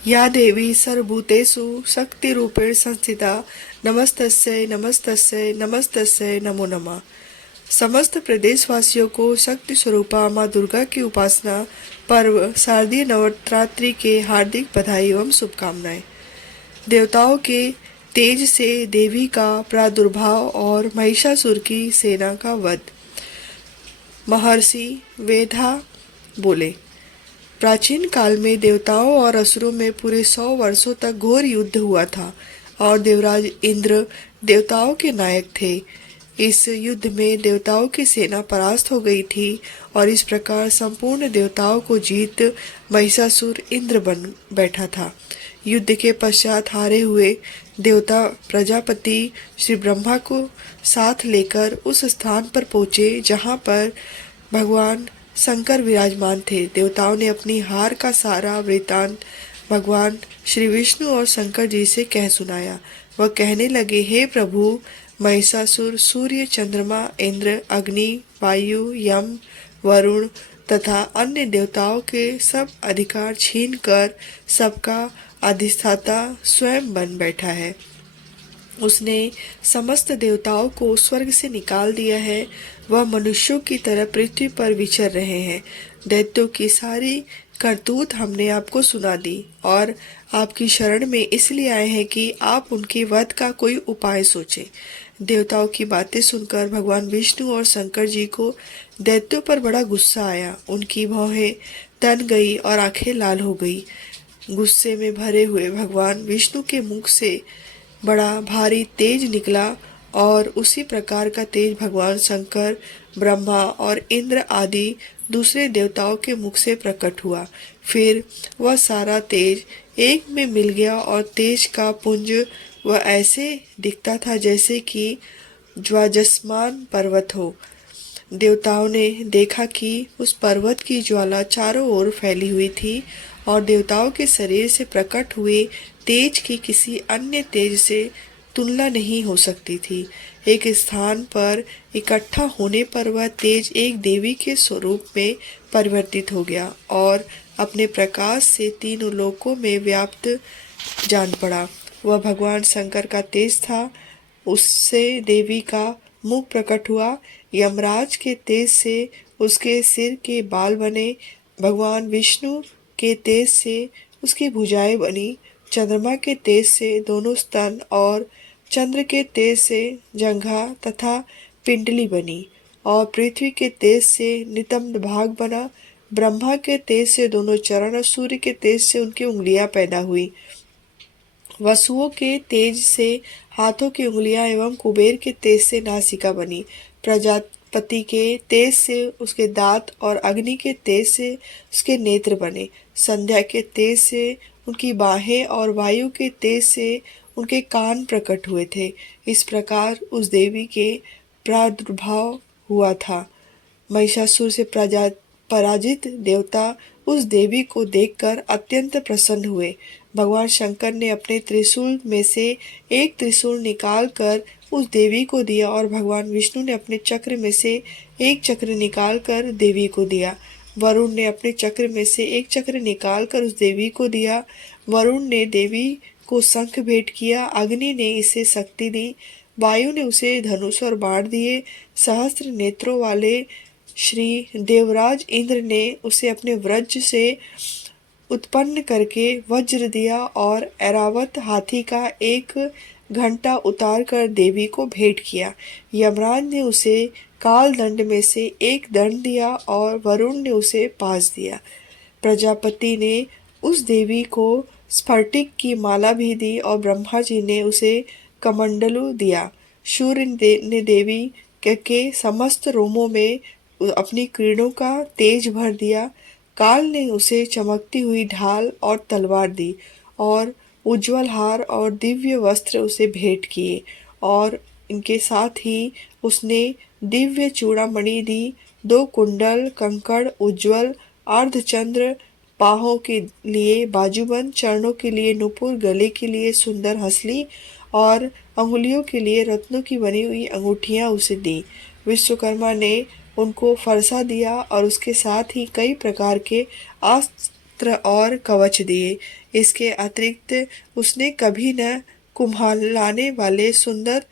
या देवी सर्वभूतेषु शक्तिरूपेण संस्थिता नमस्तस्यै नमस्तस्यै नमस्तस्यै नमो नमः। समस्त प्रदेशवासियों को शक्ति स्वरूपा माँ दुर्गा की उपासना पर्व शारदीय नवरात्रि के हार्दिक बधाई एवं शुभकामनाएं। देवताओं के तेज से देवी का प्रादुर्भाव और महिषासुर की सेना का वध। महर्षि वेदा बोले, प्राचीन काल में देवताओं और असुरों में पूरे 100 वर्षों तक घोर युद्ध हुआ था और देवराज इंद्र देवताओं के नायक थे। इस युद्ध में देवताओं की सेना परास्त हो गई थी और इस प्रकार संपूर्ण देवताओं को जीत महिषासुर इंद्र बन बैठा था। युद्ध के पश्चात हारे हुए देवता प्रजापति श्री ब्रह्मा को साथ लेकर उस स्थान पर पहुंचे जहां पर भगवान शंकर विराजमान थे। देवताओं ने अपनी हार का सारा वृतांत भगवान श्री विष्णु और शंकर जी से कह सुनाया। वह कहने लगे, हे प्रभु, महिषासुर सूर्य, चंद्रमा, इंद्र, अग्नि, वायु, यम, वरुण तथा अन्य देवताओं के सब अधिकार छीन कर सबका अधिष्ठाता स्वयं बन बैठा है। उसने समस्त देवताओं को स्वर्ग से निकाल दिया है। वह मनुष्यों की तरह पृथ्वी पर विचर रहे हैं। दैत्यों की सारी करतूत हमने आपको सुना दी और आपकी शरण में इसलिए आए हैं कि आप उनके वध का कोई उपाय सोचें। देवताओं की बातें सुनकर भगवान विष्णु और शंकर जी को दैत्यों पर बड़ा गुस्सा आया। उनकी भौहें तन गई और आंखें लाल हो गई। गुस्से में भरे हुए भगवान विष्णु के मुख से बड़ा भारी तेज निकला और उसी प्रकार का तेज भगवान शंकर, ब्रह्मा और इंद्र आदि दूसरे देवताओं के मुख से प्रकट हुआ। फिर वह सारा तेज एक में मिल गया और तेज का पुंज वह ऐसे दिखता था जैसे कि ज्वाजस्मान पर्वत हो। देवताओं ने देखा कि उस पर्वत की ज्वाला चारों ओर फैली हुई थी और देवताओं के शरीर से प्रकट हुए तेज की किसी अन्य तेज से तुलना नहीं हो सकती थी। एक स्थान पर इकट्ठा होने पर वह तेज एक देवी के स्वरूप में परिवर्तित हो गया और अपने प्रकाश से तीनों लोकों में व्याप्त जान पड़ा। वह भगवान शंकर का तेज था। उससे देवी का मुख प्रकट हुआ। यमराज के तेज से उसके सिर के बाल बने। भगवान विष्णु के तेज से उसकी भुजाएं बनी। चंद्रमा के तेज से दोनों स्तन और चंद्र के तेज से जंघा तथा पिंडली बनी और पृथ्वी के तेज से नितंब भाग बना। ब्रह्मा के तेज से दोनों चरण और सूर्य के तेज से उनकी उंगलियां पैदा हुई। वसुओं के तेज से हाथों की उंगलियां एवं कुबेर के तेज से नासिका बनी। प्रजापति के तेज से उसके दांत और अग्नि के तेज से उसके नेत्र बने। संध्या के तेज से उनकी बाहें और वायु के तेज से उनके कान प्रकट हुए थे। इस प्रकार उस देवी के प्रादुर्भाव हुआ था। महिषासुर से पराजित देवता उस देवी को देखकर अत्यंत प्रसन्न हुए। भगवान शंकर ने अपने त्रिशूल में से एक त्रिशूल निकालकर उस देवी को दिया और भगवान विष्णु ने अपने चक्र में से एक चक्र निकालकर देवी को दिया। वरुण ने अपने चक्र में से एक चक्र निकालकर उस देवी को दिया। वरुण ने देवी को शंख भेंट किया। अग्नि ने इसे शक्ति दी। वायु ने उसे धनुष और बाण दिए। सहस्त्र नेत्रों वाले श्री देवराज इंद्र ने उसे अपने वज्र से उत्पन्न करके वज्र दिया और ऐरावत हाथी का एक घंटा उतार कर देवी को भेंट किया। यमराज ने उसे काल दंड में से एक दंड दिया और वरुण ने उसे पास दिया। प्रजापति ने उस देवी को स्फटिक की माला भी दी और ब्रह्मा जी ने उसे कमंडलू दिया। सूर्य ने देवी के समस्त रोमों में अपनी किरणों का तेज भर दिया। काल ने उसे चमकती हुई ढाल और तलवार दी और उज्जवल हार और दिव्य वस्त्र उसे भेंट किए और इनके साथ ही उसने दिव्य चूड़ामणि दी। 2 कुंडल, कंकड़, उज्जवल अर्धचंद्र, बाहों के लिए बाजूबंद, चरणों के लिए नुपुर, गले के लिए सुंदर हंसली और अंगुलियों के लिए रत्नों की बनी हुई अंगूठियां उसे दी। विश्वकर्मा ने उनको फरसा दिया और उसके साथ ही कई प्रकार के अस्त्र और कवच दिए। इसके अतिरिक्त उसने कभी न कुम्हालाने वाले सुंदर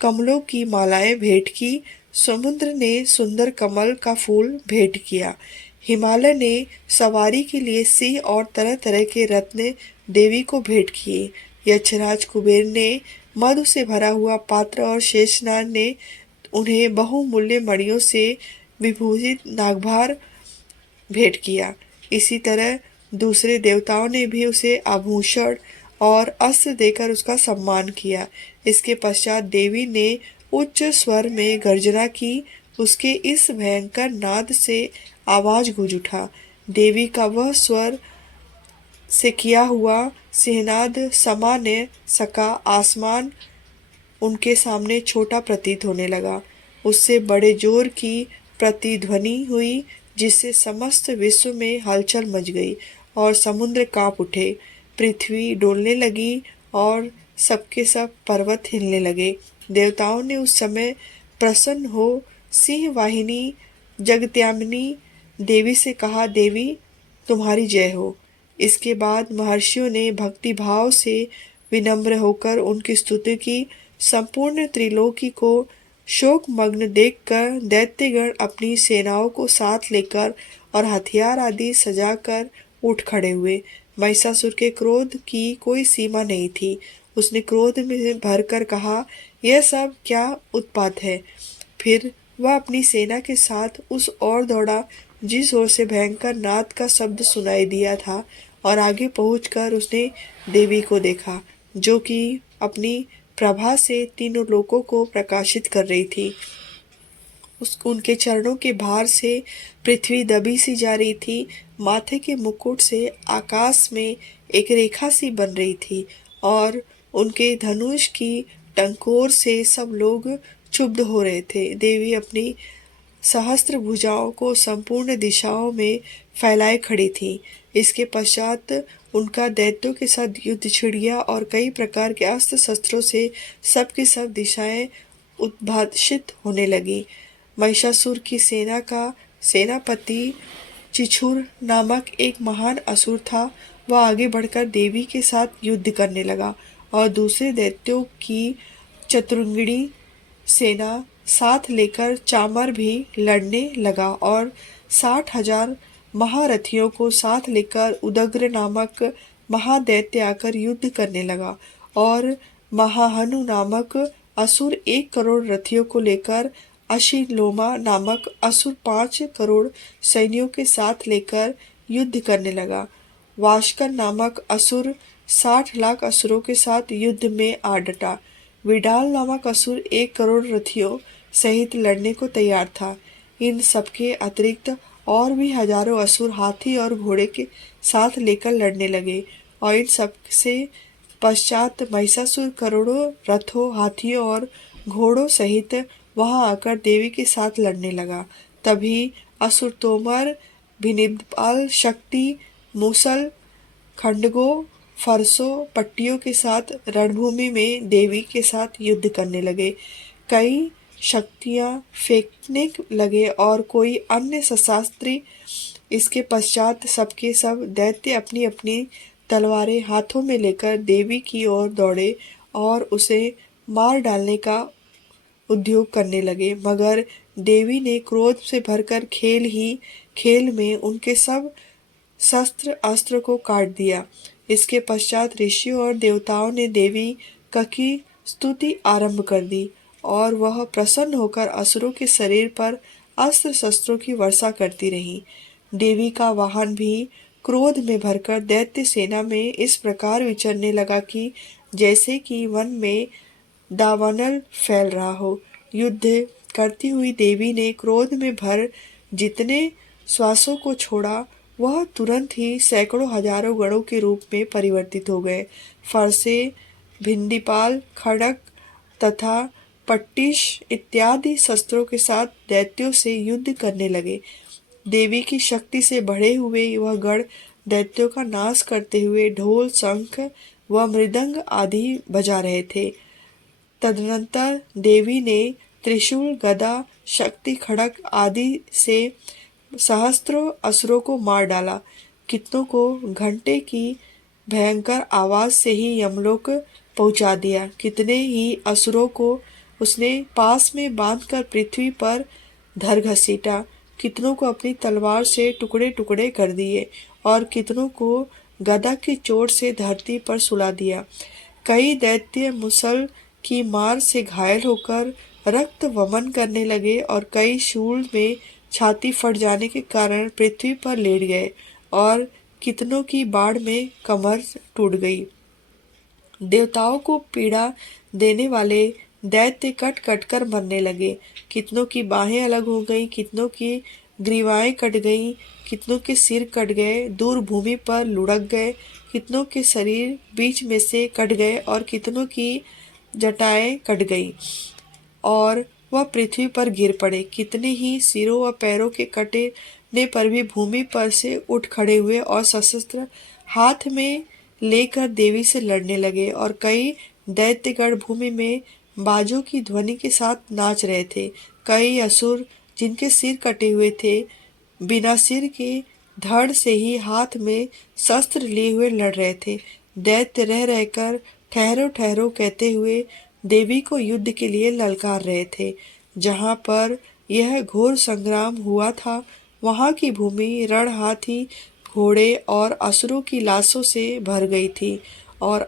कमलों की मालाएं भेंट की। समुद्र ने सुंदर कमल का फूल भेंट किया। हिमालय ने सवारी के लिए सिंह और तरह तरह के रत्न देवी को भेंट किए। यक्षराज कुबेर ने मधु से भरा हुआ पात्र और शेषनाग ने उन्हें बहुमूल्य मणियों से विभूषित नागभार भेंट किया। इसी तरह दूसरे देवताओं ने भी उसे आभूषण और अस्त्र देकर उसका सम्मान किया। इसके पश्चात देवी ने उच्च स्वर में गर्जना की। उसके इस भयंकर नाद से आवाज गूंज उठा। देवी का वह स्वर से किया हुआ सिंहनाद सामान्य सका आसमान उनके सामने छोटा प्रतीत होने लगा। उससे बड़े जोर की प्रतिध्वनि हुई, जिससे समस्त विश्व में हलचल मच गई और समुद्र कांप उठे। पृथ्वी डोलने लगी और सबके सब पर्वत हिलने लगे। देवताओं ने उस समय प्रसन्न हो सिंह वाहिनी जगत्यामिनी देवी से कहा, देवी तुम्हारी जय हो। इसके बाद महर्षियों ने भक्ति भाव से विनम्र होकर उनकी स्तुति की। संपूर्ण त्रिलोकी को शोकमग्न देखकर दैत्यगण अपनी सेनाओं को साथ लेकर और हथियार आदि सजाकर उठ खड़े हुए। महिषासुर के क्रोध की कोई सीमा नहीं थी। उसने क्रोध में भरकर कहा, यह सब क्या उत्पात है। फिर वह अपनी सेना के साथ उस ओर दौड़ा जिस ओर से भयंकर नाद का शब्द सुनाई दिया था, और आगे पहुंचकर उसने देवी को देखा, जो कि अपनी प्रभा से तीनों लोकों को प्रकाशित कर रही थी। उनके चरणों के भार से पृथ्वी दबी सी जा रही थी। माथे के मुकुट से आकाश में एक रेखा सी बन रही थी और उनके धनुष की टंकोर से सब लोग क्षुब्ध हो रहे थे। देवी अपनी सहस्त्र भुजाओं को संपूर्ण दिशाओं में फैलाए खड़ी थी। इसके पश्चात उनका दैत्यों के साथ युद्ध छिड़ गया और कई प्रकार के अस्त्र शस्त्रों से सबकी सब दिशाएं उद्भाषित होने लगी। महिषासुर की सेना का सेनापति चिछुर नामक एक महान असुर था। वह आगे बढ़कर देवी के साथ युद्ध करने लगा और दूसरे दैत्यों की चतुरंगिणी सेना साथ लेकर चामर भी लड़ने लगा और 60,000 महारथियों को साथ लेकर उदग्र नामक महादैत्य आकर युद्ध करने लगा और महाहनु नामक असुर 1 करोड़ रथियों को लेकर अशिलोमा नामक असुर 5 करोड़ सैनियों के साथ लेकर युद्ध करने लगा। वाशकर नामक असुर 60 लाख असुरों के साथ युद्ध में आ डटा। विडाल नामक असुर 1 करोड़ रथियों सहित लड़ने को तैयार था। इन सबके अतिरिक्त और भी हजारों असुर हाथी और घोड़े के साथ लेकर लड़ने लगे और इन सब से पश्चात महिषासुर करोड़ों रथों, हाथियों और घोड़ों सहित वहां आकर देवी के साथ लड़ने लगा। तभी असुर तोमर, भिनिपाल, शक्ति, मूसल, खंडगों, फरसों, पट्टियों के साथ रणभूमि में देवी के साथ युद्ध करने लगे। कई शक्तियां फेंकने लगे और कोई अन्य शस्त्रास्त्र। इसके पश्चात सबके सब दैत्य अपनी अपनी तलवारें हाथों में लेकर देवी की ओर दौड़े और उसे मार डालने का उद्योग करने लगे, मगर देवी ने क्रोध से भरकर खेल में उनके सब शस्त्र अस्त्र को काट दिया। इसके पश्चात ऋषियों और देवताओं ने देवी की स्तुति आरंभ कर दी और वह प्रसन्न होकर असुरों के शरीर पर अस्त्र शस्त्रों की वर्षा करती रही। देवी का वाहन भी क्रोध में भरकर दैत्य सेना में इस प्रकार विचरने लगा कि जैसे कि वन में दावानल फैल रहा हो। युद्ध करती हुई देवी ने क्रोध में भर जितने श्वासों को छोड़ा, वह तुरंत ही सैकड़ों हजारों गणों के रूप में परिवर्तित हो गए। फरसे, भिंडीपाल, खड़ग तथा पट्टिश इत्यादि शस्त्रों के साथ दैत्यों से युद्ध करने लगे। देवी की शक्ति से बढ़े हुए वह गण दैत्यों का नाश करते हुए ढोल, शंख व मृदंग आदि बजा रहे थे। तदनंतर देवी ने त्रिशूल, गदा, शक्ति खड़ग आदि से सहस्त्रों असुरों को मार डाला। कितनों को घंटे की भयंकर आवाज से ही यमलोक पहुंचा दिया। कितने ही असुरों को उसने पास में बांधकर पृथ्वी पर धर घसीटा। कितनों को अपनी तलवार से टुकड़े टुकड़े कर दिए और कितनों को गदा की चोट से धरती पर सुला दिया। कई दैत्य मुसल की मार से घायल होकर रक्त वमन करने लगे और कई शूल में छाती फट जाने के कारण पृथ्वी पर लेट गए और कितनों की बाढ़ में कमर टूट गई। देवताओं को पीड़ा देने वाले दैत्य कट कट कर मरने लगे। कितनों की बाहें अलग हो गईं, कितनों की ग्रीवाएं कट गईं, कितनों के सिर कट गए, दूर भूमि पर लुढ़क गए, कितनों के शरीर बीच में से कट गए और कितनों की जटाएं कट गई और वह पृथ्वी पर गिर पड़े। कितने ही सिरों व पैरों के कटने पर भी भूमि पर से उठ खड़े हुए और शस्त्र हाथ में लेकर देवी से लड़ने लगे और कई दैत्यगण भूमि में बाजों की ध्वनि के साथ नाच रहे थे। कई असुर जिनके सिर कटे हुए थे बिना सिर के धड़ से ही हाथ में शस्त्र लिए हुए लड़ रहे थे। दैत्य रह रहकर ठहरो ठहरो कहते हुए देवी को युद्ध के लिए ललकार रहे थे। जहाँ पर यह घोर संग्राम हुआ था वहाँ की भूमि रण, हाथी, घोड़े और असुरों की लाशों से भर गई थी और